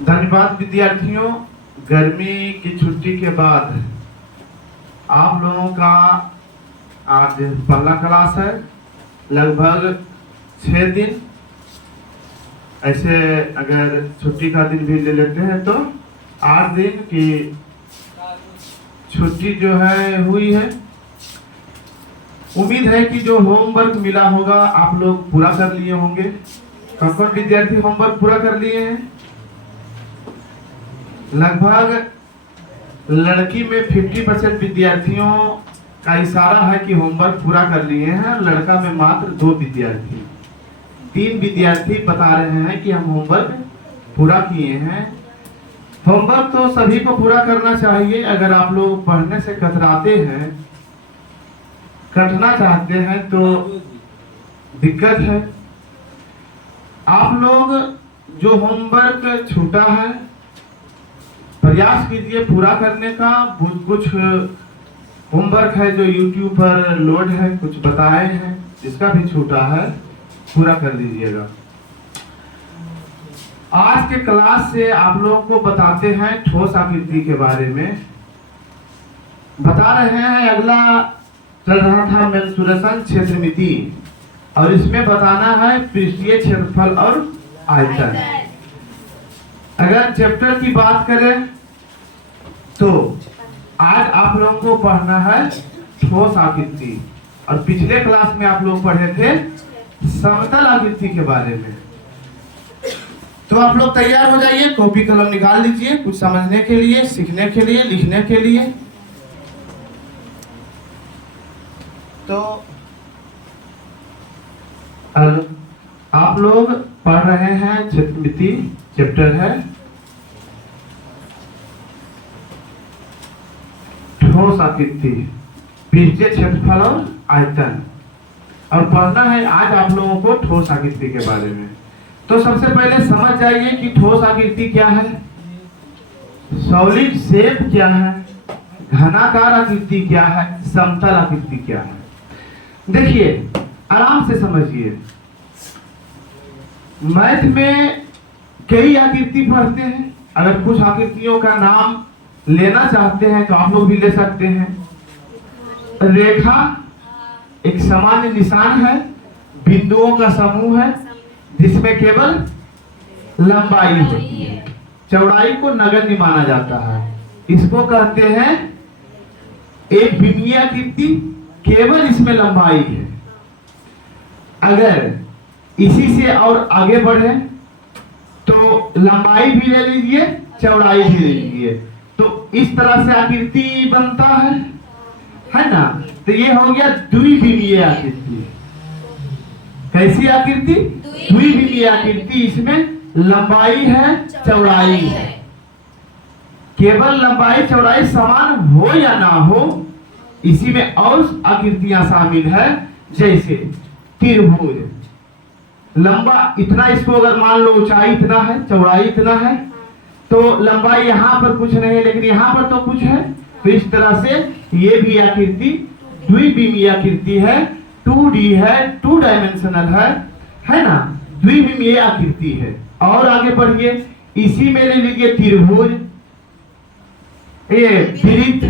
धन्यवाद विद्यार्थियों। गर्मी की छुट्टी के बाद आप लोगों का आज पहला क्लास है। लगभग 6 दिन, ऐसे अगर छुट्टी का दिन भी ले लेते हैं तो 8 दिन की छुट्टी जो है हुई है। उम्मीद है कि जो होमवर्क मिला होगा आप लोग पूरा कर लिए होंगे। कौन कौन विद्यार्थी होमवर्क पूरा कर लिए हैं? लगभग लड़की में 50% विद्यार्थियों का इशारा है कि होमवर्क पूरा कर लिए हैं। लड़का में मात्र 2 विद्यार्थी, 3 विद्यार्थी बता रहे हैं कि हम होमवर्क पूरा किए हैं। होमवर्क तो सभी को पूरा करना चाहिए। अगर आप लोग पढ़ने से कतराते हैं, कटना चाहते हैं तो दिक्कत है। आप लोग जो होमवर्क छूटा है प्रयास कीजिए पूरा करने का। कुछ होमवर्क है जो YouTube पर लोड है, कुछ बताए हैं, जिसका भी छूटा है पूरा कर लीजिएगा। आज के क्लास से आप लोगों को बताते हैं ठोस आकृति के बारे में बता रहे हैं। अगला चल रहा था मेंसुरेशन क्षेत्रमिति, और इसमें बताना है पृष्ठीय क्षेत्रफल और आयतन। अगर चैप्टर की बात करें तो आज आप लोगों को पढ़ना है ठोस आकृति, और पिछले क्लास में आप लोग पढ़े थे समतल आकृति के बारे में। तो आप लोग तैयार हो जाइए, कॉपी कलम निकाल लीजिए कुछ समझने के लिए, सीखने के लिए, लिखने के लिए। तो आप लोग पढ़ रहे हैं क्षेत्रमिति, चैप्टर है ठोस आकृति, पृष्ठीय क्षेत्रफल और आयतन, और पढ़ना है आज आप लोगों को ठोस आकृति के बारे में। तो सबसे पहले समझ जाइए कि ठोस आकृति क्या है, सॉलिड शेप क्या है, घनाकार आकृति क्या है, समतल आकृति क्या है। देखिए आराम से समझिए। मैथ में कई आकृति पढ़ते हैं। अगर कुछ आकृतियों का नाम लेना चाहते हैं तो आप लोग भी ले सकते हैं। रेखा एक सामान्य निशान है, बिंदुओं का समूह है जिसमें केवल लंबाई होती है, चौड़ाई को नगण्य माना जाता है। इसको कहते हैं एक विमीय आकृति, केवल इसमें लंबाई है। अगर इसी से और आगे बढ़े तो लंबाई भी ले लीजिए, चौड़ाई भी ले लीजिए, तो इस तरह से आकृति बनता है ना। तो ये हो गया द्विविमीय आकृति। कैसी आकृति? द्विविमीय आकृति। इसमें लंबाई है, चौड़ाई है। केवल लंबाई चौड़ाई समान हो या ना हो, इसी में और आकृतियां शामिल है। जैसे त्रिभुज, लंबा इतना, इसको अगर मान लो ऊंचाई इतना है, चौड़ाई इतना है, तो लंबाई यहाँ पर कुछ नहीं है लेकिन यहाँ पर तो कुछ है। तो इस तरह से ये भी आकृति द्विविमीय आकृति है, 2D है, 2 डायमेंशनल है ना, द्विविमीय आकृति है। और आगे बढ़िए, इसी में ले लीजिए त्रिभुज, ये वृत्त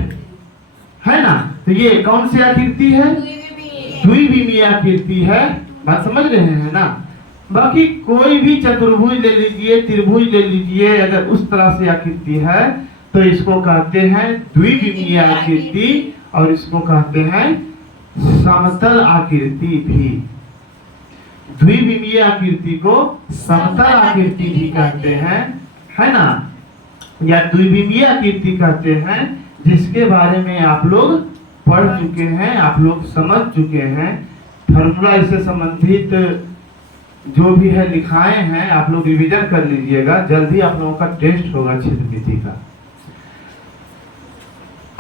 है ना। तो ये कौन सी आकृति है? द्विविमीय आकृति है। बात समझ रहे हैं ना। बाकी कोई भी चतुर्भुज ले लीजिए, त्रिभुज ले लीजिए, अगर उस तरह से आकृति है तो इसको कहते हैं द्विविमीय आकृति, और इसको कहते हैं समतल आकृति भी। द्विविमीय आकृति को समतल आकृति भी कहते हैं, है ना, या द्विविमीय आकृति कहते हैं, जिसके बारे में आप लोग पढ़ चुके हैं, आप लोग समझ चुके हैं। फॉर्मूला इससे संबंधित जो भी है लिखाए हैं, आप लोग रिवीजन कर लीजिएगा। जल्दी आप लोगों का टेस्ट होगा क्षेत्रमिति का।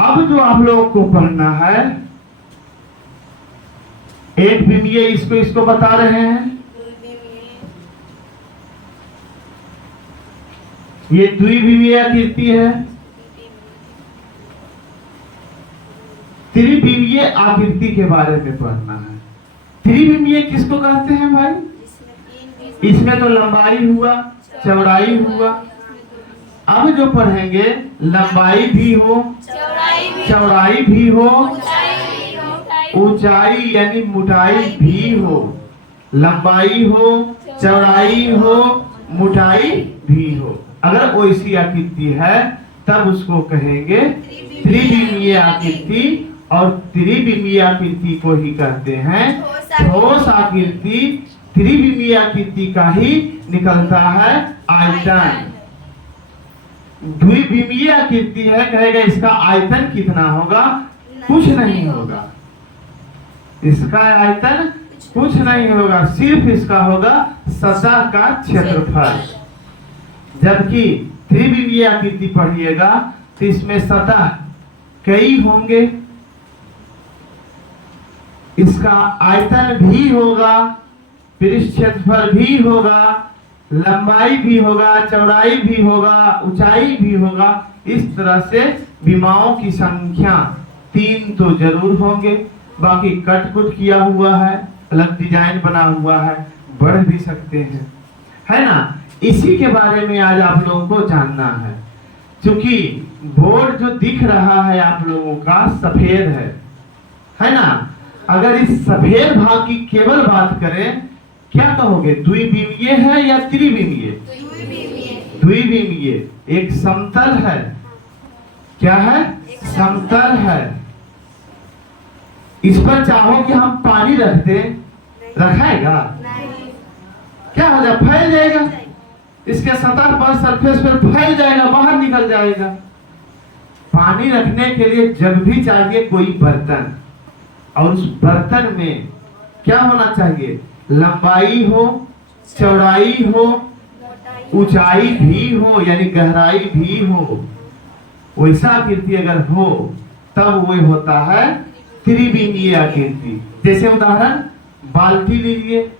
अब जो आप लोगों को पढ़ना है एक विमीय, इसको बता रहे हैं। ये द्विविमीय आकृति है। त्रिविमीय आकृति के बारे में पढ़ना है। त्रिविमीय किसको कहते हैं भाई? इसमें तो लंबाई हुआ, चौड़ाई हुआ, अब जो पढ़ेंगे लंबाई भी हो, चौड़ाई भी हो, ऊंचाई यानी मोटाई भी हो। लंबाई हो, चौड़ाई हो, मोटाई भी हो। अगर वैसी आकृति है तब उसको कहेंगे त्रिविमीय आकृति। और त्रिविमीय आकृति को ही कहते हैं ठोस आकृति। त्रिविमीय आकृति का ही निकलता है आयतन। द्विविमीय आकृति है, कहेगा इसका आयतन कितना होगा, कुछ नहीं होगा। इसका आयतन कुछ नहीं होगा, सिर्फ इसका होगा सतह का क्षेत्रफल। जबकि त्रिविमीय आकृति पढ़िएगा तो इसमें सतह कई होंगे, इसका आयतन भी होगा, पृष्ठ क्षेत्रफल भी होगा, लंबाई भी होगा, चौड़ाई भी होगा, ऊंचाई भी होगा। इस तरह से विमाओं की संख्या 3 तो जरूर होंगे। बाकी कट कुट किया हुआ है, अलग डिजाइन बना हुआ है, बढ़ भी सकते हैं, है ना। इसी के बारे में आज आप लोगों को जानना है। क्योंकि बोर्ड जो दिख रहा है आप लोगों का सफेद है ना। अगर इस सफेद भाग की केवल बात करें, क्या कहोगे, द्विविमीय है या त्रिविमीय? द्विविमीय। एक समतल है, क्या है, समतल है। इस पर चाहो कि हम पानी रख दे, रखाएगा? क्या हो जाए, फैल जाएगा। इसके सतह पर, सरफेस पर फैल जाएगा, बाहर निकल जाएगा। पानी रखने के लिए जब भी चाहिए कोई बर्तन, और उस बर्तन में क्या होना चाहिए, लंबाई हो, चौड़ाई हो, ऊंचाई भी हो, यानी गहराई भी हो। वैसा आकृति अगर हो तब वो होता है त्रिविमीय आकृति। जैसे उदाहरण, बाल्टी लीजिए,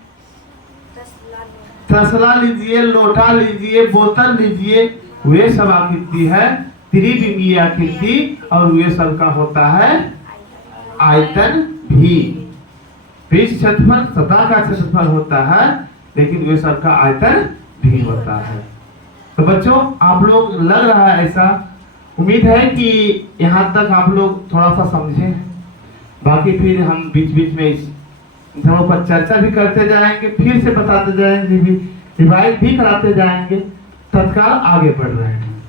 तसला लीजिए, लोटा लीजिए, बोतल लीजिए, वे सब आकृति है त्रिविमीय आकृति। और वे सब का होता है आयतन भी। पृष्ठ क्षेत्रफल, सतह का क्षेत्रफल होता है, लेकिन वे सब का आयतन भी होता है। तो बच्चों, आप लोग लग रहा है ऐसा, उम्मीद है कि यहाँ तक आप लोग थोड़ा सा समझे। बाकी फिर हम बीच बीच में इस जगहों पर चर्चा भी करते जाएंगे, फिर से बताते जाएंगे, भी रिवाइज भी कराते जाएंगे, तत्काल आगे बढ़ रहे हैं।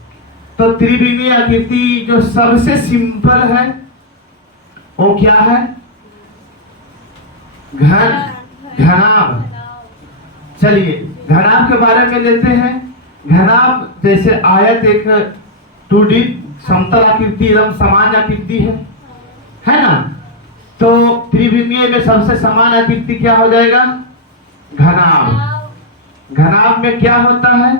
तो त्रिविमीय आकृति जो सबसे सिंपल है वो क्या है, घनाभ। चलिए घनाभ के बारे में लेते हैं। घनाभ जैसे आयत एक 2D समतल आकृति, एकदम समान आकृति है ना। तो त्रिविमीय में सबसे समान आकृति क्या हो जाएगा, घनाभ। घनाभ में क्या होता है,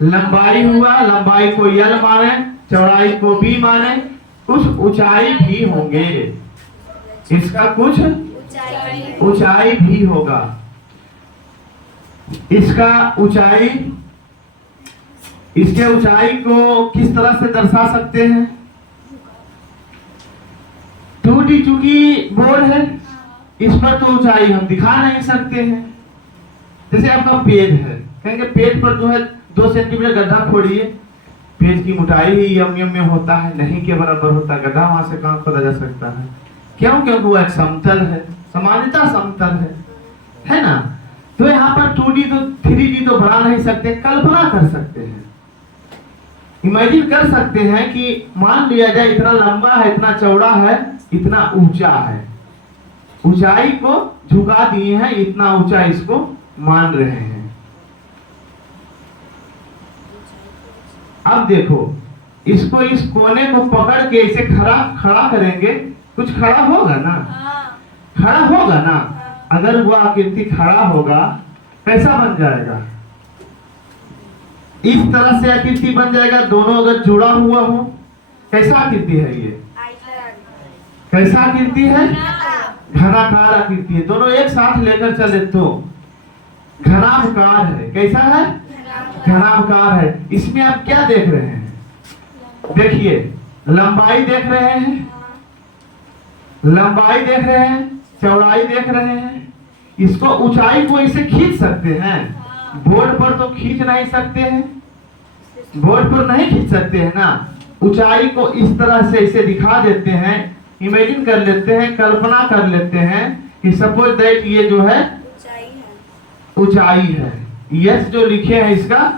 लंबाई हुआ, लंबाई को L माने, चौड़ाई को B माने, कुछ ऊंचाई भी होंगे, इसका कुछ ऊंचाई भी होगा। इसका ऊंचाई, इसके ऊंचाई को किस तरह से दर्शा सकते हैं, 2D चूंकि बोर्ड है, इस पर तो ऊंचाई हम दिखा नहीं सकते हैं। जैसे आपका पेज है, कहेंगे पेज पर जो है 2 सेंटीमीटर गड्ढा खोदिए, पेज की मोटाई ही एम में होता है, नहीं के बराबर होता, गड्ढा वहां से कहां खोदा जा सकता है। क्यों? क्योंकि वो एक समतल है, सामान्यतः समतल है ना। तो यहाँ पर 2D तो 3D तो बना नहीं सकते, कल्पना कर सकते हैं, इमेजिन कर सकते हैं कि मान लिया जाए इतना लंबा है, इतना चौड़ा है, इतना ऊंचा है, ऊंचाई को झुका दिए हैं, इतना ऊंचा इसको मान रहे हैं। अब देखो, इसको इस कोने को पकड़ के इसे खड़ा करेंगे, कुछ खड़ा होगा ना, खड़ा होगा ना। अगर वो आकृति खड़ा होगा कैसा बन जाएगा, इस तरह से आकृति बन जाएगा, दोनों अगर जुड़ा हुआ हो। कैसा आकृति है ये, कैसा आकृति है, घनाकार आकृति है। दोनों एक साथ लेकर चले तो घनाभकार है। कैसा है, घनाभकार है। इसमें आप क्या देख रहे हैं, देखिए लंबाई देख रहे हैं, लंबाई देख रहे हैं, चौड़ाई देख रहे हैं। इसको ऊंचाई को इसे खींच सकते हैं, बोर्ड पर तो खींच नहीं सकते हैं, बोर्ड पर नहीं खींच सकते हैं ना, ऊंचाई को इस तरह से इसे दिखा देते हैं, इमेजिन कर लेते हैं, कल्पना कर लेते हैं कि सपोज दैट ये जो है ऊंचाई है, यस जो लिखे हैं इसका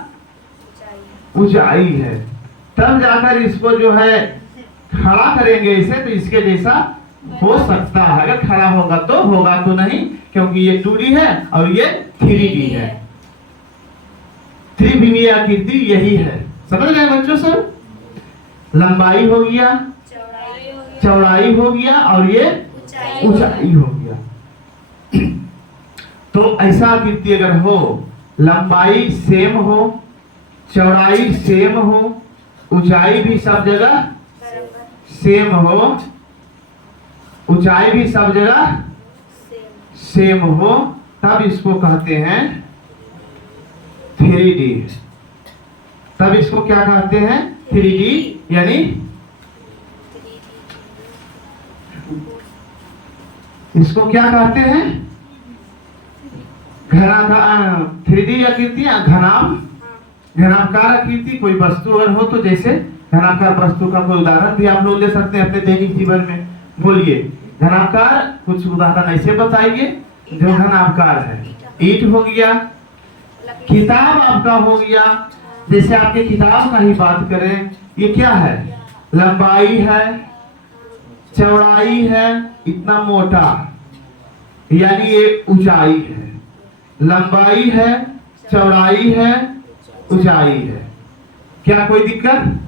ऊंचाई है। तब जाकर इसको जो है खड़ा करेंगे इसे, तो इसके जैसा हो सकता है। अगर खड़ा होगा तो होगा, तो नहीं, क्योंकि ये 2D है और ये 3D है। त्रिविमीय आकृति यही है। समझ गए बच्चों सब? लंबाई हो गया, चौड़ाई हो गया और ये ऊंचाई हो गया। तो ऐसा आकृति अगर हो, लंबाई सेम हो, चौड़ाई सेम हो, ऊंचाई भी सब जगह सेम हो, ऊंचाई भी सब जगह सेम हो, तब इसको कहते हैं 3D। तब इसको क्या कहते हैं? 3D, यानी इसको क्या कहते हैं? घना 3D आकृतियां, घनाकार आकृति। कोई वस्तु अगर हो तो जैसे घनाकार वस्तु का कोई उदाहरण भी आप लोग ले सकते हैं अपने दैनिक जीवन में। बोलिए घनाकार, कुछ उदाहरण ऐसे बताइए जो घनाकार है। ईंट हो गया, किताब आपका हो गया। जैसे आपके किताब का ही बात करें, ये क्या है? लंबाई है, चौड़ाई है, इतना मोटा, यानी ये ऊंचाई है। लंबाई है, चौड़ाई है, ऊंचाई है। क्या कोई दिक्कत?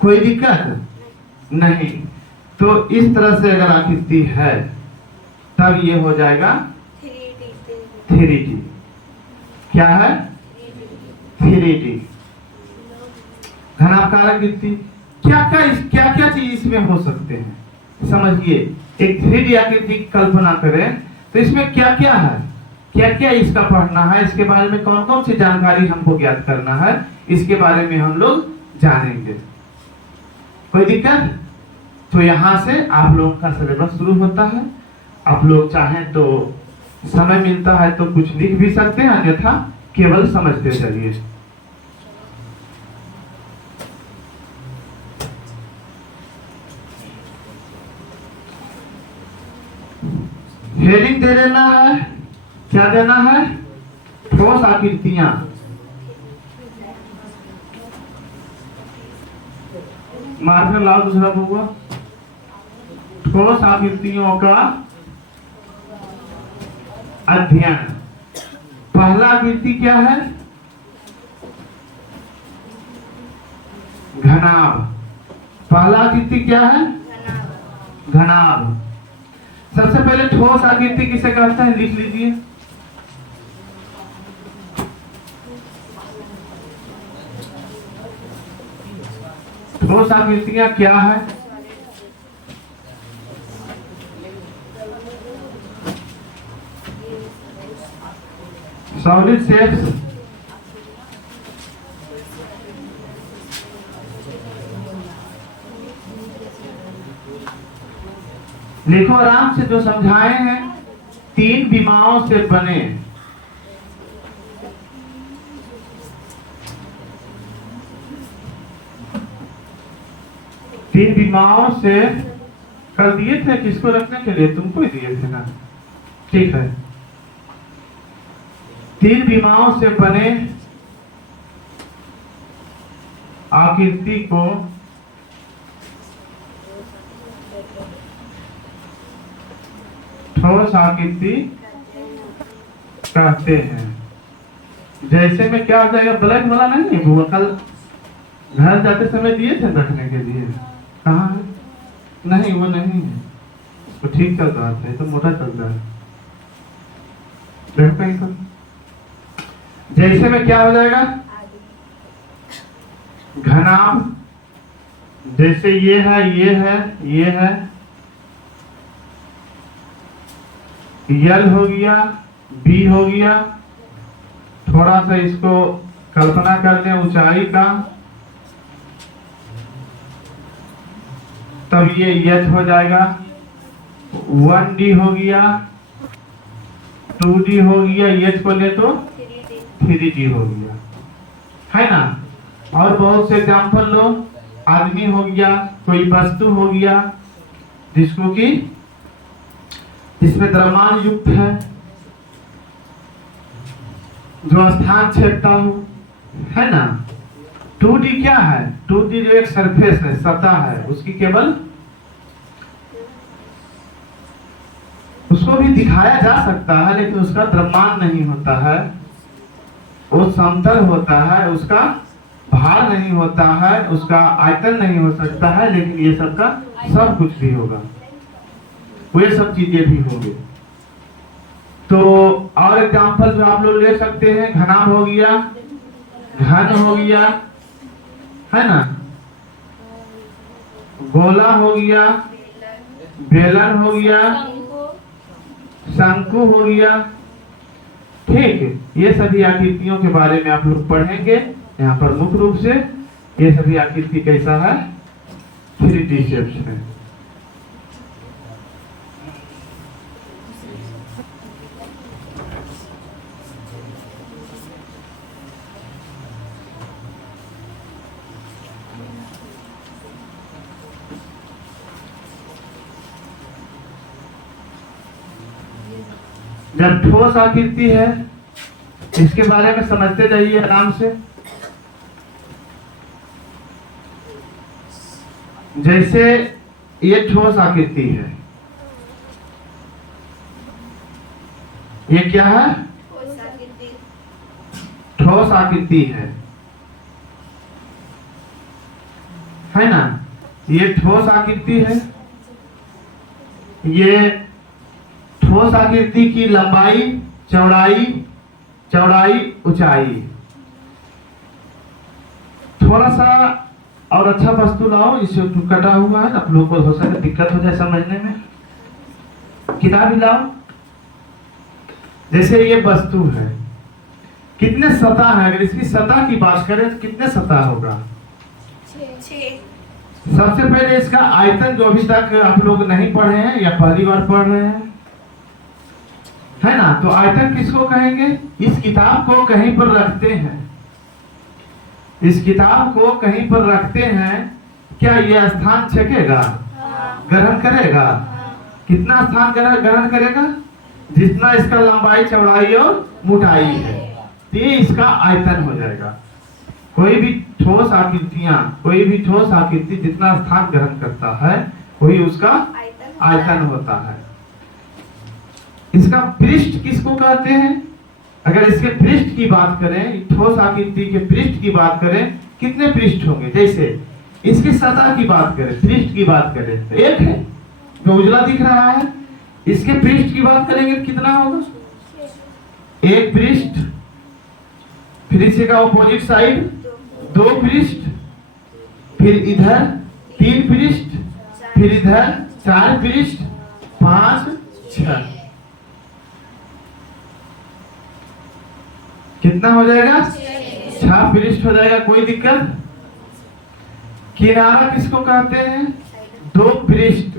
कोई दिक्कत नहीं। तो इस तरह से अगर आकृति है तब ये हो जाएगा 3D। क्या है? 3D घनाकार आकृति। क्या क्या चीज इसमें हो सकते हैं समझिए। एक 3D आकृति की कल्पना करें तो इसमें क्या क्या है, क्या क्या इसका पढ़ना है, इसके बारे में कौन कौन सी जानकारी हमको ज्ञात करना है, इसके बारे में हम लोग जानेंगे। कोई दिक्कत? तो यहाँ से आप लोगों का सिलेबस शुरू होता है। आप लोग चाहें तो समय मिलता है तो कुछ लिख भी सकते हैं, अन्यथा केवल समझते चलिए। हेडिंग दे देना है। क्या देना है? ठोस आकृतियां। मार्कर लाओ दूसरा होगा। ठोस आकृतियों का अध्ययन। पहला आकृति क्या है? घनाभ। पहला आकृति क्या है? घनाभ। सबसे पहले ठोस आकृति किसे कहते हैं? लिख लीजिए। ठोस आकृतियां क्या है? सॉलिड शेप्स, लिखो आराम से जो समझाए हैं। 3 विमाओं से बने। तीन विमाओं से कल दिए थे, किसको रखने के लिए? तुमको ही दिए थे ना? ठीक है। 3 विमाओं से बने आकृति को ठोस आकृति कहते हैं। जैसे में क्या हो जाएगा? ब्लैक वाला नहीं है, वो कल घर जाते समय दिए थे रखने के लिए। कहाँ है? नहीं, वो नहीं है, तो ठीक चल रहा था, तो मोटा चल रहा है। देखो कहीं तो जैसे में क्या हो जाएगा? घनाभ। जैसे ये है, ये है, ये है, यल हो गया, बी हो गया। थोड़ा सा इसको कल्पना कर लें ऊंचाई का, तब ये एच हो जाएगा। 1D हो गया, 2D हो गया, एच को ले तो 3D हो गया, है ना। और बहुत से एग्जाम्पल लो, आदमी हो गया, कोई वस्तु हो गया जिसको कि इसमें द्रव्यमान युक्त है, जो स्थान छेदता हो, है ना। 2D क्या है? 2D जो एक सरफेस है, सतह है, उसकी केवल उसको भी दिखाया जा सकता है लेकिन उसका द्रव्यमान नहीं होता है, वो समतल होता है, उसका भार नहीं होता है, उसका आयतन नहीं हो सकता है, लेकिन ये सब का सब कुछ भी होगा, वो सब चीजें भी होंगे। तो और एग्जाम्पल जो आप लोग ले सकते हैं, घनाभ हो गया, घन हो गया, है ना, गोला हो गया, बेलन हो गया, शंकु हो गया, ठीक। ये सभी आकृतियों के बारे में आप लोग पढ़ेंगे। यहाँ पर मुख्य रूप से ये सभी आकृति कैसा है? 3D शेप्स है। जब ठोस आकृति है, इसके बारे में समझते जाइए आराम से। जैसे ये ठोस आकृति है, ये क्या है? ठोस आकृति है ना। ये ठोस आकृति है। ये ठोस आकृति की लंबाई, चौड़ाई, ऊंचाई। थोड़ा सा और अच्छा वस्तु लाओ, इसे कटा हुआ है, आप लोगों को हो सके दिक्कत हो जाए समझने में। किताब ही लाओ। जैसे ये वस्तु है, कितने सतह है? अगर इसकी सतह की बात करें तो कितने सतह होगा? 6। सबसे पहले इसका आयतन, जो अभी तक आप लोग नहीं पढ़े हैं या पहली बार पढ़ रहे हैं, है ना। तो आयतन किसको कहेंगे? इस किताब को कहीं पर रखते हैं, इस किताब को कहीं पर रखते हैं, क्या यह स्थान छेकेगा? ग्रहण करेगा? कितना स्थान ग्रहण करेगा? जितना इसका लंबाई, चौड़ाई और मोटाई है, ये इसका आयतन हो जाएगा। कोई भी ठोस आकृति जितना स्थान ग्रहण करता है, वही उसका आयतन होता है। इसका पृष्ठ किसको कहते हैं? अगर इसके पृष्ठ की बात करें, ठोस आकृति के पृष्ठ की बात करें, कितने पृष्ठ होंगे? जैसे इसकी सतह की बात करें, पृष्ठ की बात करें तो एक है जो उजला दिख रहा है। इसके पृष्ठ की बात करेंगे तो कितना होगा? एक पृष्ठ, फिर इसी का ऑपोजिट साइड 2 पृष्ठ, फिर इधर 3 पृष्ठ, फिर इधर 4 पृष्ठ, 5, 6। कितना हो जाएगा? 6 पृष्ठ हो जाएगा। कोई दिक्कत? किनारा किसको कहते हैं? 2 पृष्ठ।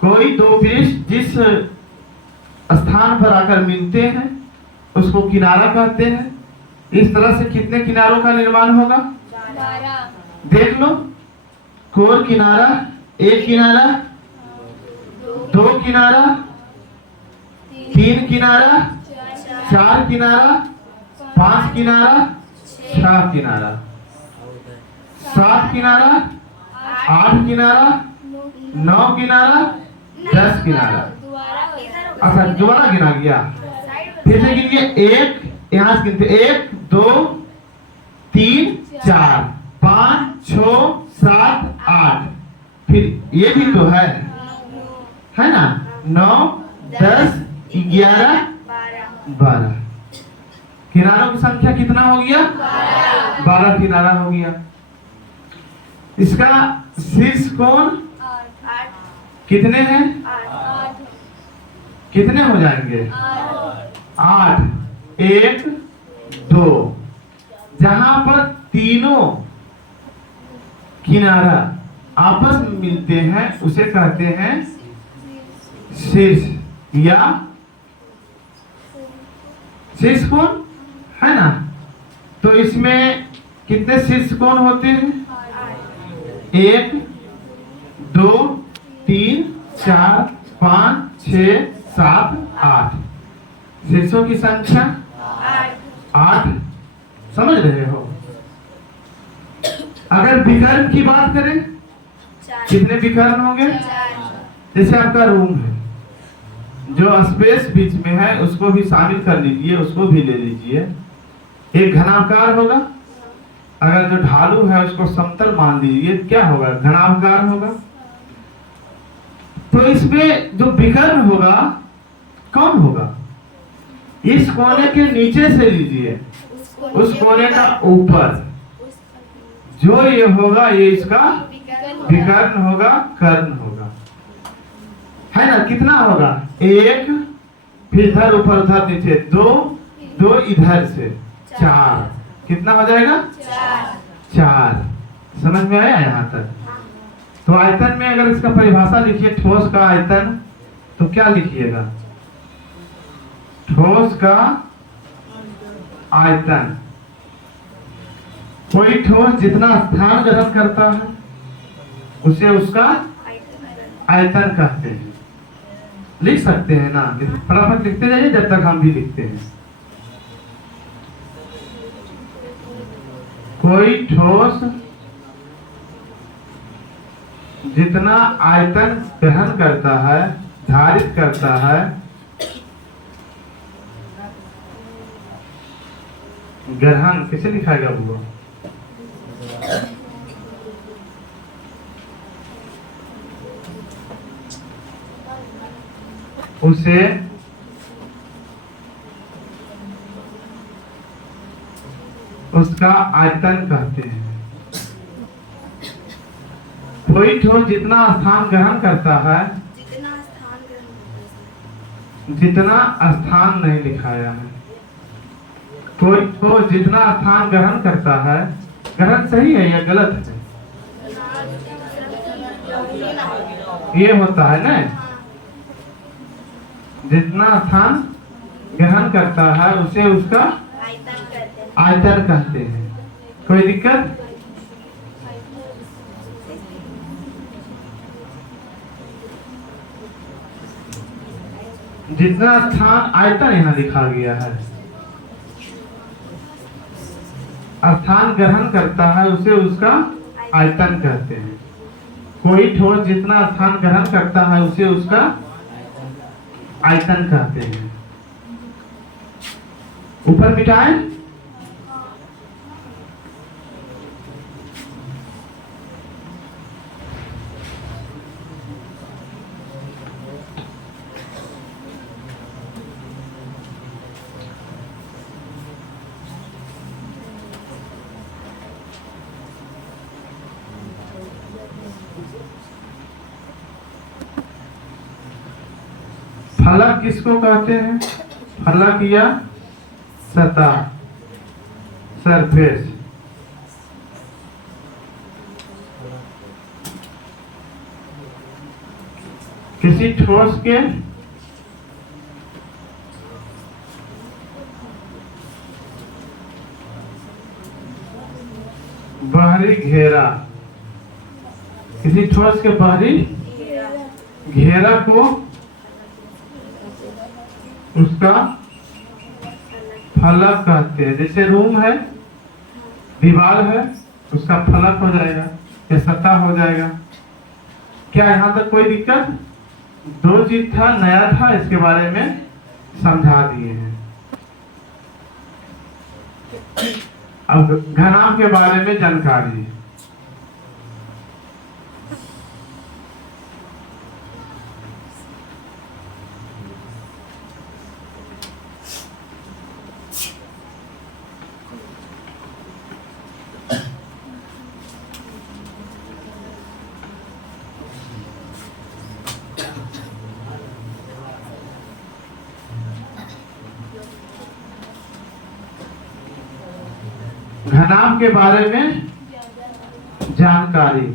कोई 2 पृष्ठ जिस स्थान पर आकर मिलते हैं उसको किनारा कहते हैं। इस तरह से कितने किनारों का निर्माण होगा? 12। देख लो, कोर किनारा, एक किनारा, 2 किनारा, 3 किनारा, 4 किनारा, 5 किनारा, 6 किनारा, 7 किनारा, 8 किनारा, 9 किनारा, 10 किनारा। अच्छा, दोबारा गिना गया, फिर से गिनिए। 1 यहाँ से गिनते, 1 2 3 4 5 6 7 8, फिर ये भी तो है ना, 9 10 11 12। किनारों की संख्या कितना हो गया? 12 किनारा हो गया। इसका शीर्ष कोण कितने हैं? 8। कितने हो जाएंगे? 8, 1 2। जहां पर तीनों किनारा आपस में मिलते हैं उसे कहते हैं शीर्ष या शीर्ष कोण, है ना। तो इसमें कितने शीर्ष कोण होते हैं? 1 2 3 4 5 6 7 8 शीर्षों की संख्या 8। समझ रहे हो? अगर विकर्ण की बात करें, कितने विकर्ण होंगे? जैसे आपका रूम है, जो स्पेस बीच में है उसको भी शामिल कर लीजिए, उसको भी ले लीजिए। एक घनाकार होगा, अगर जो ढालू है उसको समतल मान लीजिए, क्या होगा? घनाकार होगा। तो इसमें जो विकर्ण होगा कौन होगा? इस कोने के नीचे से लीजिए, उस कोने का ऊपर जो ये होगा ये इसका विकर्ण होगा, कर्ण होगा, है ना। कितना होगा? 1, फिर इधर ऊपर उधर नीचे 2, 2 इधर से 4। कितना हो जाएगा? 4। समझ में आया यहाँ तक? तो आयतन में अगर इसका परिभाषा लिखिए, ठोस का आयतन, तो क्या लिखिएगा? ठोस का आयतन। कोई ठोस जितना स्थान ग्रहण करता है उसे उसका आयतन कहते हैं। लिख सकते हैं ना, फटाफट लिखते जाइए जब तक हम भी लिखते हैं। कोई ठोस जितना आयतन ग्रहण करता है, धारित करता है, ग्रहण कैसे लिखाएगा वो? उसे उसका आयतन कहते हैं। कोई ठोस जितना स्थान ग्रहण करता है, जितना स्थान नहीं लिखाया है। कोई ठोस जितना स्थान ग्रहण करता है, ग्रहण सही है या गलत है? ये होता है ना, जितना स्थान ग्रहण करता है उसे उसका आयतन कहते हैं। कोई दिक्कत? जितना स्थान आयतन यहाँ लिखा गया है, स्थान ग्रहण करता है उसे उसका आयतन कहते हैं। कोई ठोस जितना स्थान ग्रहण करता है उसे उसका आयतन कहते हैं। ऊपर मिटाएं। फलक किसको कहते हैं? फलक या सतह, सरफेस। किसी ठोस के बाहरी घेरा, किसी ठोस के बाहरी घेरा को उसका फलक कहते हैं। जैसे रूम है, दीवार है, उसका फलक हो जाएगा या सतह हो जाएगा। क्या यहाँ तक कोई दिक्कत? 2 चीज था, नया था, इसके बारे में समझा दिए हैं। अब घनाभ के बारे में जानकारी। घनाभ के बारे में जानकारी।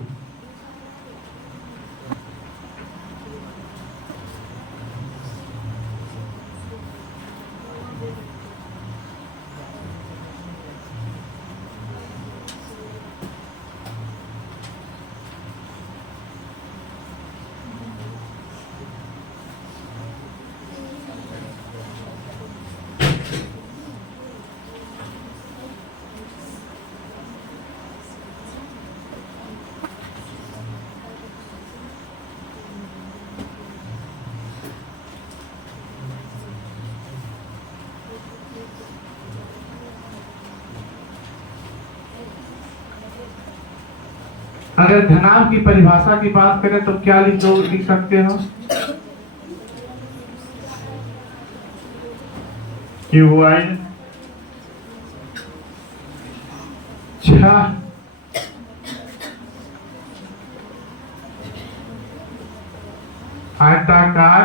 अगर घनाभ की परिभाषा की बात करें तो क्या लिख सकते हो? क्यूबॉइड 6 आयताकार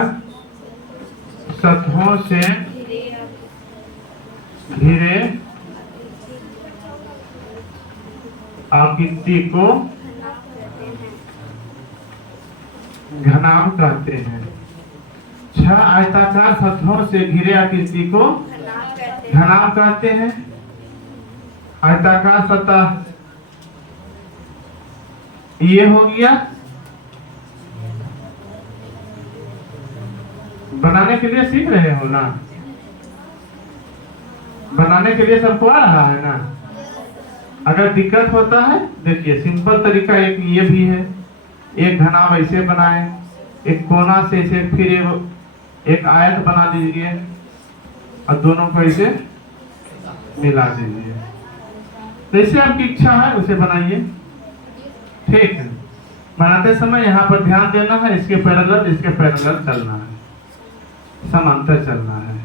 सतहों से घिरे आकृति को घनाभ कहते हैं। 6 आयताकार सतहों से घिरे आकृति को घनाभ कहते हैं। आयताकार सतह ये हो गया। बनाने के लिए सीख रहे हो ना? बनाने के लिए सबको आ रहा है ना? अगर दिक्कत होता है, देखिए सिंपल तरीका एक ये भी है। एक घनाभ ऐसे बनाए, एक कोना से इसे फिर एक आयत बना दीजिए और दोनों को ऐसे मिला दीजिए। जैसे आपकी इच्छा है उसे बनाइए, ठीक है। बनाते समय यहाँ पर ध्यान देना है, इसके पैरेलल चलना है, समांतर चलना है।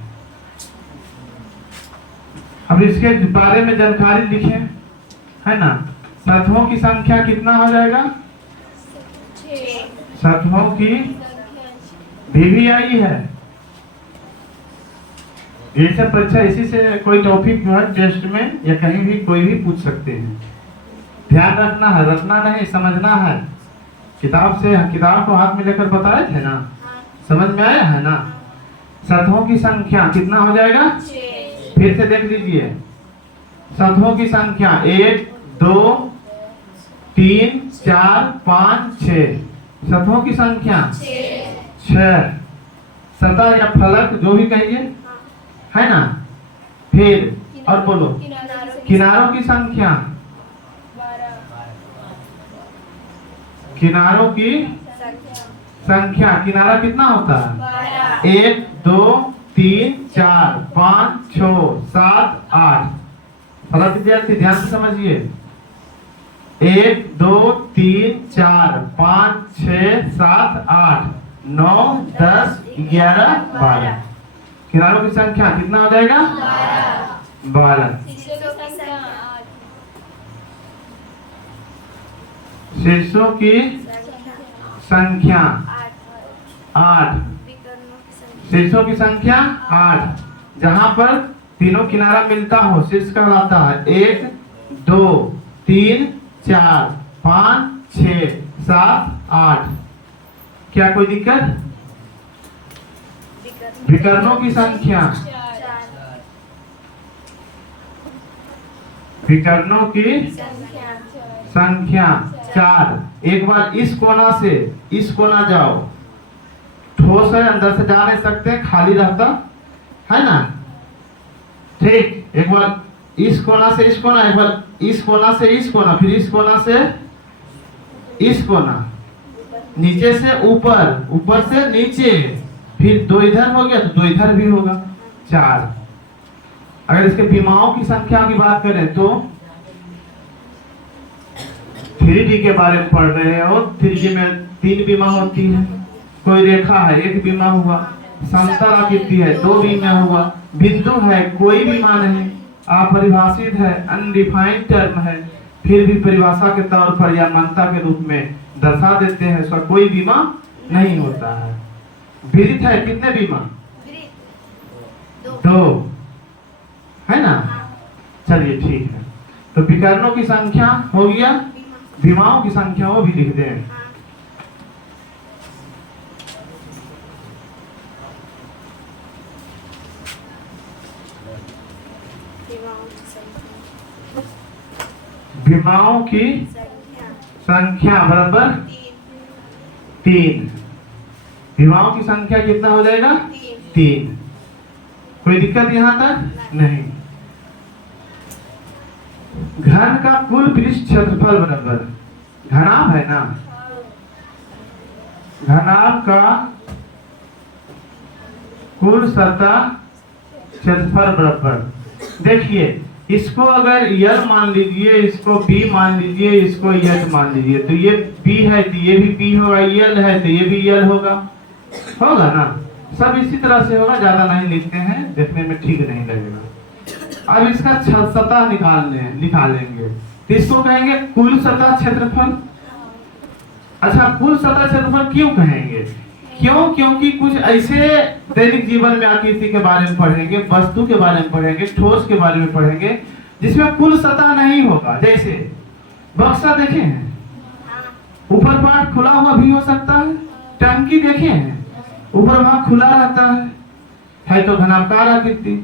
अब इसके बारे में जानकारी लिखें, है ना? सतहों की संख्या कितना हो जाएगा? 6 सतहों की भी आई है। ये सब परीक्षा इसी से कोई टॉपिक जो है टेस्ट में या कहीं भी कोई भी पूछ सकते हैं। ध्यान रखना है, रटना नहीं, समझना है। किताब को हाथ में लेकर बताए थे ना? समझ में आया है ना? सतहों की संख्या कितना हो जाएगा? 6 फिर से देख लीजिए, सतहों की संख्या 1 2 3 4 5 6। सतहों की संख्या 6। सतह या फलक जो भी कहिए, है ना? फिर और बोलो, किनारों की संख्या, 12 किनारों की संख्या, किनारा कितना होता है? 1 2 3 4 5 6 7 8। फलक विद्यार्थी ध्यान से समझिए, 1 2 3 4 5 6 7 8 9 10 11 12। किनारों की संख्या कितना हो जाएगा? 12। शीर्षों की संख्या 8। शीर्षों की संख्या 8। जहां पर तीनों किनारा मिलता हो शीर्ष कहलाता है। 1 2 3 4 5 6 7 8। क्या कोई दिक्कत? विकर्णों की संख्या, विकर्णों की संख्या 4। एक बार इस कोना से इस कोना जाओ, ठोस है, अंदर से जा नहीं सकते, खाली रहता है ना? ठीक। एक बार इस कोना से इस कोना, एक बार इस कोना से इस कोना, फिर इस कोना से इस कोना, नीचे से ऊपर, ऊपर से नीचे, फिर 2 इधर हो गया तो 2 इधर भी होगा, 4। अगर इसके विमाओं की संख्या की बात करें तो 3D के बारे में पढ़ रहे हैं, और 3D में 3 विमा होती है। कोई रेखा है, 1 विमा हुआ। समतल आकृति है, 2 विमा हुआ। बिंदु है, कोई विमा नहीं। अपरिभाषित है, अनडिफाइंड टर्म है, फिर भी परिभाषा के तौर पर या मान्यता के रूप में दर्शा देते हैं, उसका कोई विमा नहीं होता है। विदित है, कितने विमा? 2 है ना? चलिए ठीक है। तो विकर्णों की संख्या हो गया, विमाओं की संख्या वो भी लिख दें। विमाओं की संख्या बराबर 3। विमाओं की संख्या कितना हो जाएगा? 3। कोई दिक्कत यहाँ तक नहीं। घन का कुल पृष्ठ क्षेत्रफल बराबर, घनाभ है ना, घनाभ का कुल सतह क्षेत्रफल बराबर। देखिए इसको अगर यल मान लीजिए, इसको बी मान लीजिए, इसको एच मान लीजिए, तो ये बी है तो ये भी बी होगा, यल है तो ये भी यल होगा, होगा ना। सब इसी तरह से होगा, ज्यादा नहीं लिखते हैं, देखने में ठीक नहीं लगेगा। अब इसका सतह निकालेंगे तो इसको कहेंगे कुल सतह क्षेत्रफल। अच्छा, कुल सतह क्षेत्रफल क्यों कहेंगे? क्योंकि कुछ ऐसे दैनिक जीवन में आकृति के बारे में पढ़ेंगे, वस्तु के बारे में पढ़ेंगे, ठोस के बारे में पढ़ेंगे, जिसमें कुल सतह नहीं होगा। जैसे बक्सा देखे हैं, ऊपर पार्ट खुला हुआ भी हो सकता है। टंकी देखे हैं, ऊपर भाग खुला रहता है तो घनाकार आकृति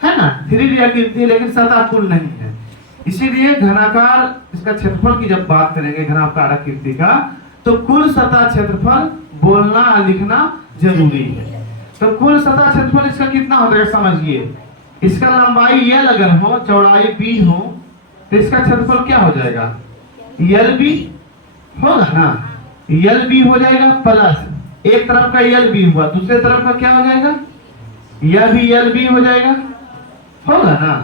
है ना, 3D आकृति, लेकिन सतह कुल नहीं है। इसीलिए घनाकार, इसका क्षेत्रफल की जब बात करेंगे घनाकार आकृति का, तो कुल सतह क्षेत्रफल बोलना और लिखना जरूरी है। तो कुल सतह क्षेत्रफल इसका कितना हो जाएगा समझिए। इसका लंबाई L अगर हो, चौड़ाई B हो, तो इसका क्षेत्रफल क्या हो जाएगा? LB होगा ना, LB हो जाएगा प्लस एक तरफ का LB हुआ, दूसरे तरफ का क्या हो जाएगा? यह भी LB हो जाएगा, होगा ना।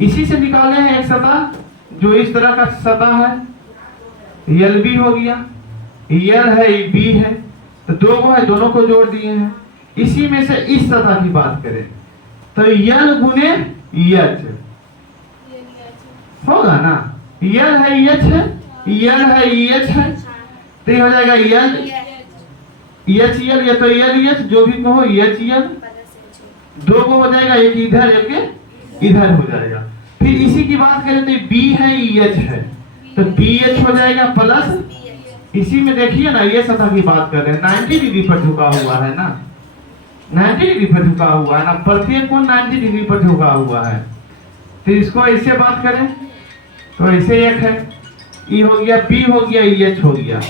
इसी से निकाले हैं एक सतह जो इस तरह का सतह है, LB हो गया, L है B है, तो दो को है, दोनों को जोड़ दिए हैं। इसी में से इस सतह की बात करें तो L गुने H होगा ना, L है H है, L है H है, तो ये हो जाएगा L HL, या तो LH जो भी कहो, HL, दो को हो जाएगा, एक इधर एक इधर हो जाएगा। फिर इसी की बात करें तो B है EH है, तो BH हो जाएगा प्लस, इसी में देखिए ना, ये सतह की बात कर रहे हैं, 90 डिग्री पर झुका हुआ है ना, 90 डिग्री पर झुका हुआ है ना, प्रत्येक कोण 90 डिग्री पर झुका हुआ है। तो इसको ऐसे बात करें तो ऐसे एक है, E हो गया, B हो गया, EH हो गया,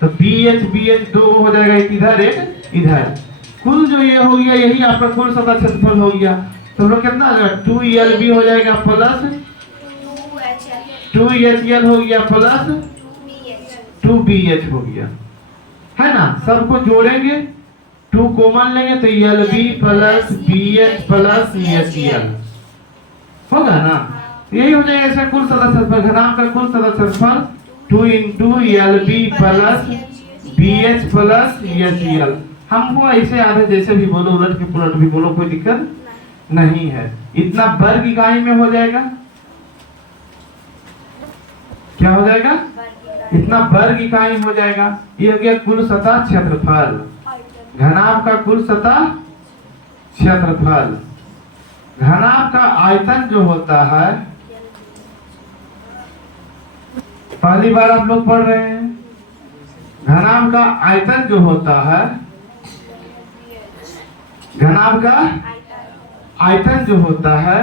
तो BH दो हो जाएगा, एक इधर एक इधर, कुल जो ये हो गया यही आपका कुल सतह क्षेत्रफल हो गया। तो हम लोग कितना आ जाएगा? 2LB हो जाएगा प्लस 2HL हो गया प्लस 2BH हो गया, है ना। सबको जोड़ेंगे, 2 कॉमन लेंगे तो LB plus BH plus HL होगा ना। यही हो जाएगा इसका कुल सतह क्षेत्रफल। घनाभ का कुल सतह क्षेत्रफल 2 into LB plus BH plus HL। हमको ऐसे आधे जैसे भी बोलो, उलट के पुलट भी बोलो, कोई दिक्कत नहीं है। इतना वर्ग इकाई में हो जाएगा, क्या हो जाएगा? इतना वर्ग इकाई हो जाएगा। ये हो गया कुल सतह क्षेत्रफल, घनाभ का कुल सतह क्षेत्रफल। घनाभ का आयतन जो होता है, पहली बार आप लोग पढ़ रहे हैं, घनाभ का आयतन जो होता है, घनाभ का आयतन जो होता है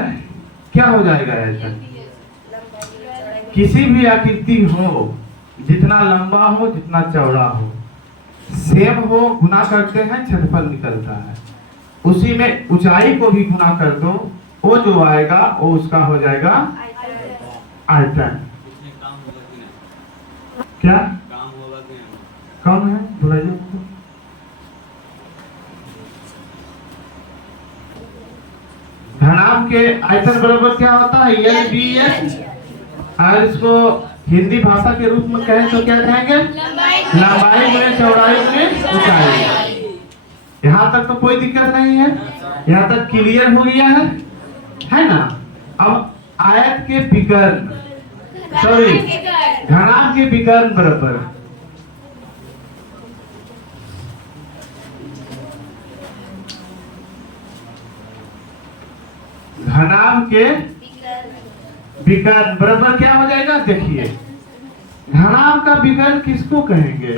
क्या हो जाएगा? आयतन किसी भी आकृति हो, जितना लंबा हो जितना चौड़ा हो, सेम हो, गुना करते हैं क्षेत्रफल निकलता है। उसी में ऊंचाई को भी गुना कर दो, वो जो आएगा वो उसका हो जाएगा आयतन। क्या कम है? बुलाइए। घनाभ के आयतन बराबर क्या होता है? LBH। और इसको हिंदी भाषा के रूप में कहें तो क्या कहेंगे? लंबाई गुणे चौड़ाई गुणे ऊंचाई। यहाँ तक तो कोई दिक्कत नहीं है, यहाँ तक क्लियर हो गया है ना। अब आयत के विकर्ण, सॉरी घनाभ के विकर्ण बराबर घनाभ के विकर्ण बराबर क्या हो जाएगा? देखिए, घनाभ का विकर्ण किसको कहेंगे?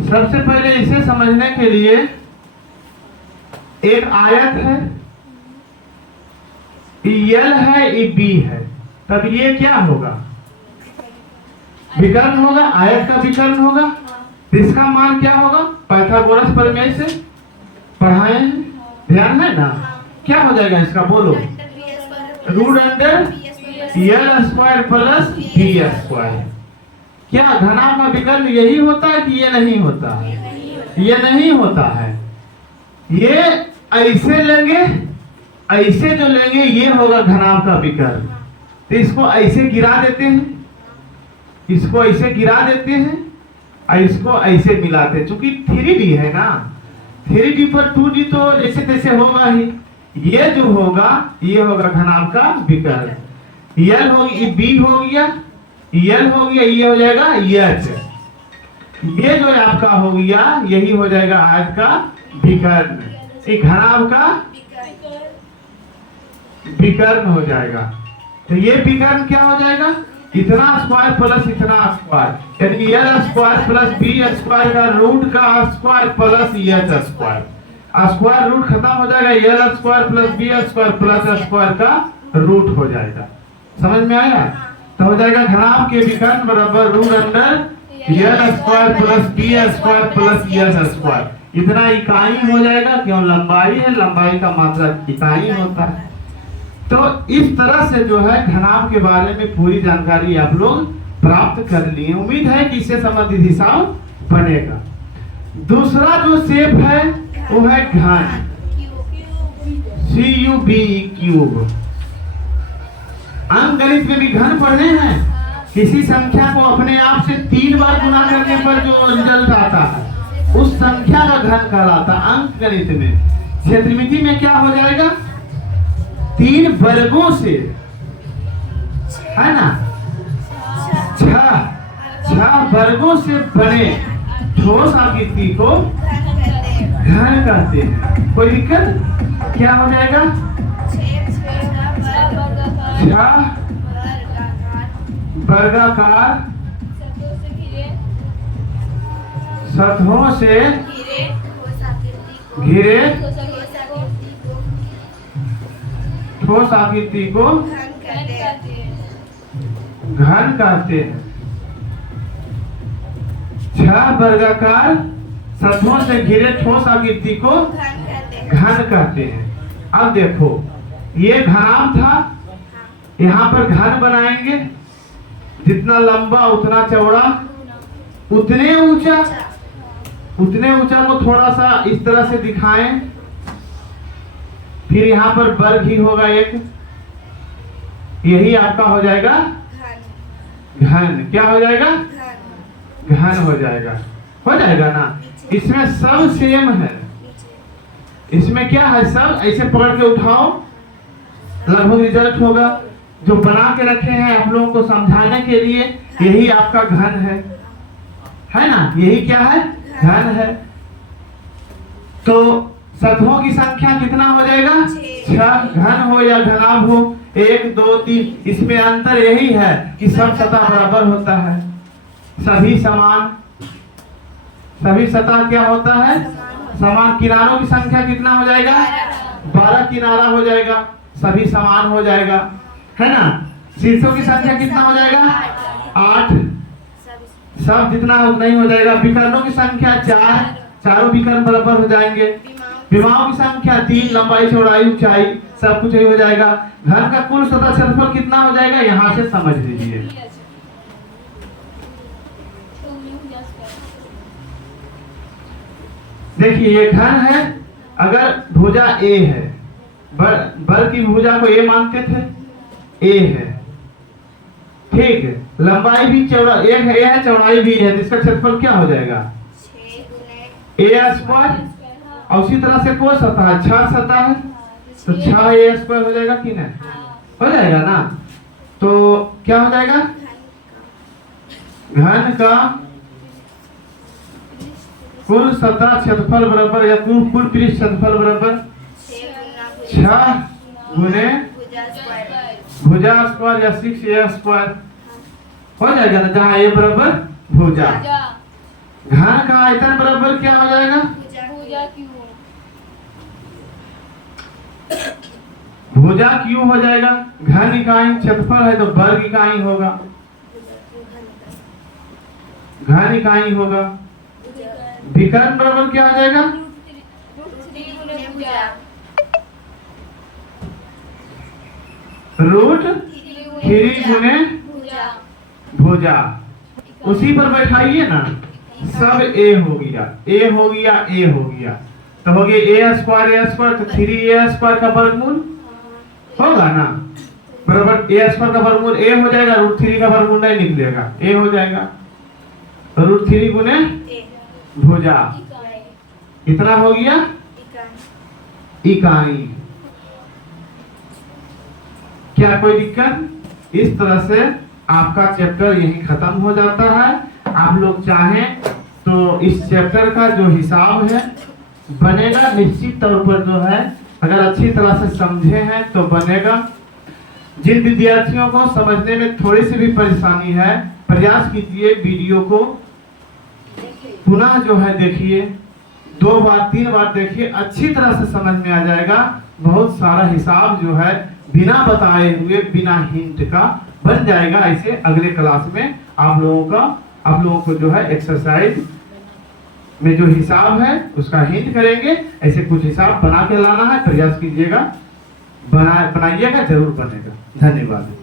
सबसे पहले इसे समझने के लिए एक आयत है, L है, B है, तब ये क्या होगा? विकर्ण होगा, आयत का विकर्ण होगा। इसका मान क्या होगा? पाइथागोरस प्रमेय से पढ़ाए हैं, ध्यान है ना। क्या हो जाएगा इसका? बोलो। Root under L square plus B square. क्या घनाभ का विकर्ण यही होता है कि ये नहीं होता है? ये नहीं होता है। ये ऐसे लेंगे ऐसे जो लेंगे ये होगा घनाभ का विकर्ण। तो इसको ऐसे गिरा देते हैं, इसको ऐसे गिरा देते हैं और इसको ऐसे मिलाते हैं। चूंकि 3D है ना, 3D पर 2D तो जैसे तैसे होगा ही। ये जो होगा ये होगा घनाभ का विकर्ण। यल हो गया, बी हो गया, यल हो गया, ये हो जाएगा यच। ये जो आपका हो गया यही हो जाएगा आयत का विकर्ण। ये घनाभ का विकर्ण हो जाएगा। तो ये विकर्ण क्या हो जाएगा, इतना स्क्वायर प्लस इतना स्क्वायर, यानी L square plus B square का रूट का square plus H square. Square root खत्म हो जाएगा, L square plus B square plus square का रूट हो जाएगा। समझ में आया? तो हो जाएगा घनाभ के विकर्ण बराबर root under L square plus B square plus H square. इतना इकाई हो जाएगा, क्यों लंबाई है, लंबाई का मात्रक इकाई होता है। तो इस तरह से जो है घनाभ के बारे में पूरी जानकारी आप लोग प्राप्त कर लिए। उम्मीद है कि इससे संबंधित हिसाब बनेगा। दूसरा जो शेप है वो है घन, CUB क्यूब। अंकगणित में भी घन पढ़े हैं। किसी संख्या को अपने आप से 3 बार गुना करने पर जो रिजल्ट आता है उस संख्या का घन कहलाता है अंकगणित में। क्षेत्रमिति में क्या हो जाएगा, 3 वर्गों से, है ना, 6 वर्गों से बने ठोस आकृति को घन कहते हैं। कोई दिक्कत? क्या हो जाएगा, 6 वर्गाकार सतहों से घिरे ठोस आकृति को घन कहते हैं। 6 वर्गाकार सतहों से घिरे ठोस आकृति को घन कहते हैं। अब देखो ये घनाभ था, यहाँ पर घन बनाएंगे, जितना लंबा उतना चौड़ा उतने ऊंचा, उतने ऊंचा को थोड़ा सा इस तरह से दिखाएं। फिर यहाँ पर वर्ग ही होगा एक, यही आपका हो जाएगा घन। क्या हो जाएगा, घन हो जाएगा ना। इसमें सब सेम है, इसमें क्या है, सब ऐसे पकड़ के उठाओ लगभग रिजल्ट होगा। जो बना के रखे हैं आप लोगों को समझाने के लिए, यही आपका घन है ना, यही क्या है, घन है। तो सतहों की संख्या कितना हो जाएगा, 6। घन हो या घनाभ हो, 1 2 3, इसमें अंतर यही है कि सब सतह बराबर होता है, सभी समान। सभी सतह क्या होता है, समान। किनारों की संख्या कितना हो जाएगा, 12 किनारा हो जाएगा, सभी समान हो जाएगा, है ना। शीर्षों की संख्या कितना हो जाएगा, 8, सब जितना नहीं हो जाएगा। विकर्णों की संख्या 4, चारों विकर्ण बराबर हो जाएंगे। विमाओं की संख्या 3, लंबाई चौड़ाई ऊंचाई सब कुछ ही हो जाएगा। घन का कुल सतह क्षेत्रफल कितना हो जाएगा, यहाँ से समझ लीजिए। देखिए ये घन है, अगर भुजा A है, बल की भुजा को A मानते थे, A है, ठीक है। लंबाई भी चौड़ा एक है, चौड़ाई भी है, इसका क्षेत्रफल क्या हो जाएगा, A स्क्वायर। और उसी तरह से कोई सतह है, 6 सतह है, तो 6A स्क्वायर हो जाएगा कि नहीं, हो जाएगा ना। तो क्या हो जाएगा, घन का कुल सतह क्षेत्रफल बराबर या कुल पृष्ठ क्षेत्रफल बराबर 6 गुने भुजा स्क्वायर या 6A स्क्वायर हो जाएगा ना, जहाँ A बराबर भुजा। घन का आयतन बराबर क्या हो जाएगा, भुजा क्यों हो जाएगा। घन इकाई क्षेत्रफल है तो वर्ग इकाई होगा, घन इकाई होगा। विकर्ण बराबर क्या हो जाएगा, रूट 3 गुने भुजा। उसी पर बैठाइए ना, सब A हो गया, A हो गया, A हो गया, तो हो गया A स्क्वायर तो 3A स्क्वायर का वर्गमूल होगा ना, बराबर। ए स्क्वायर का वर्गमूल ए हो जाएगा, √3 का वर्गमूल नहीं निकलेगा, ए हो जाएगा। √3 गुने भुजा, इतना हो गया इकाई। क्या कोई दिक्कत? इस तरह से आपका चैप्टर यही खत्म हो जाता है। आप लोग चाहें तो इस चैप्टर का जो हिसाब है बनेगा, निश्चित तौर पर जो है अगर अच्छी तरह से समझे हैं तो बनेगा। जिन विद्यार्थियों को समझने में थोड़ी सी भी परेशानी है, प्रयास कीजिए वीडियो को पुनः जो है देखिए, 2 बार 3 बार देखिए, अच्छी तरह से समझ में आ जाएगा। बहुत सारा हिसाब जो है बिना बताए हुए, बिना हिंट का बन जाएगा। ऐसे अगले क्लास में आप लोगों को जो है एक्सरसाइज में जो हिसाब है उसका हिंट करेंगे। ऐसे कुछ हिसाब बना के लाना है, प्रयास कीजिएगा, बनाइएगा, जरूर बनेगा। धन्यवाद।